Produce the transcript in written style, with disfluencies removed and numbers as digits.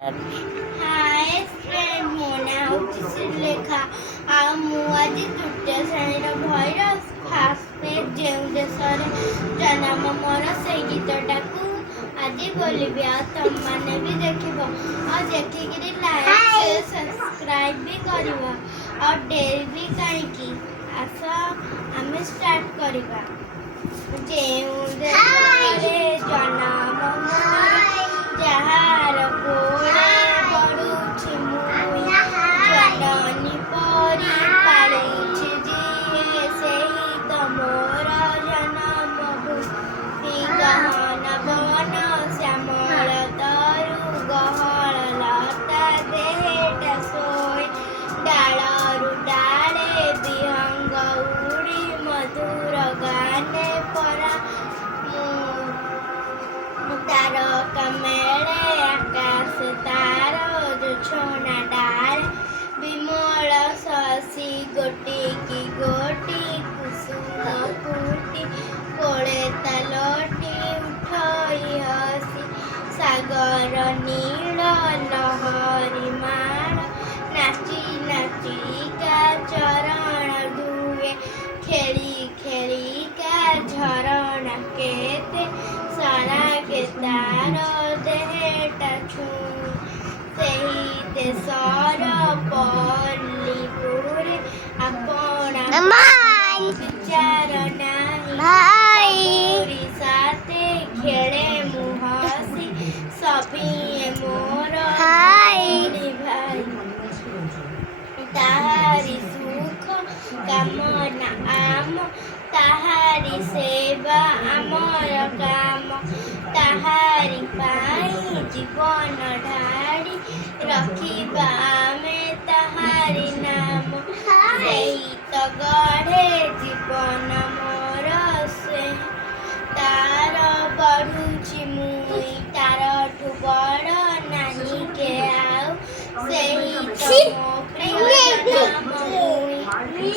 Hi friend मो ना होची श्रीलेखा आ मु आज तृतीय श्रेणीर भैर फास्ट पेज ଯେଉଁ ଦେଶରେ ଜନ୍ମ ମୋର ସେଇ ଗୀତଟାକୁ ଆଜି ବୋଲିବି ଆଉ ତମମାନେ ବି ଦେଖିବ ଆଉ ଦେଖିକିରି ଲାଇକ୍ ସବସ୍କ୍ରାଇବ୍ ବି କରିବ ଆଉ ଡେରି ବି କାହିଁକି ଆସ ଆମେ ଷ୍ଟାର୍ଟ କରିବା। ଯେଉଁ ଦେଶରେ ଜନ୍ମ ମୋର ଯାହାର କୋଳେ ବଢ଼ୁଛି ମୁଇଁ ଜନନୀ ପରି ପାଳିଛି ଯିଏ ସେହି ତ ମୋର ଜନ୍ମଭୂମି ଗହନ ବନ ଶ୍ୟାମଳ ତରୁ ଗହଳ ଲତା ଦେହଟା ଶୋଇ ଡାଳରୁ ଡାଳେ ବିହଙ୍ଗ ଉଡ଼ି ମଧୁର ଗାନେ ପରା ତାରକା ମେଳେ ଆକାଶ ତାର ଜୋଛଣା ଡାଳେ ବିମଳ ଶଶୀ ଗୋଟି ଗୋଟି କୁସୁମ ଫୁଟି କୋଳେ ତାଲଟି ଉଠଇ ହସି ସାଗର ନୀଳ ଲହରୀ ମାଳ ନାଚି ନାଚିକା ଚରଣ ଧୁଏ ଖେଳି ଖେଳିକା ଝରଣା କେତେ ସରାକେ ତାର ଦେହଟା ଛୁଇଁ ସେହି ଦେଶର ପଲ୍ଲୀପୁରେ ଆପଣା ବିଚାର ନାହିଁ ପୁରୀ ସାଥେ ଖେଳେ ମୁଁ ହସି ସଭିଏ ମୋର ଭାଇ ତାହାରି ସୁଖ କାମନା ଆମ ତାହାରି ସେବା ଆମର କାମ ତାହାରି ପାଇଁ ଜୀବନ ଢାଳି ରଖିବା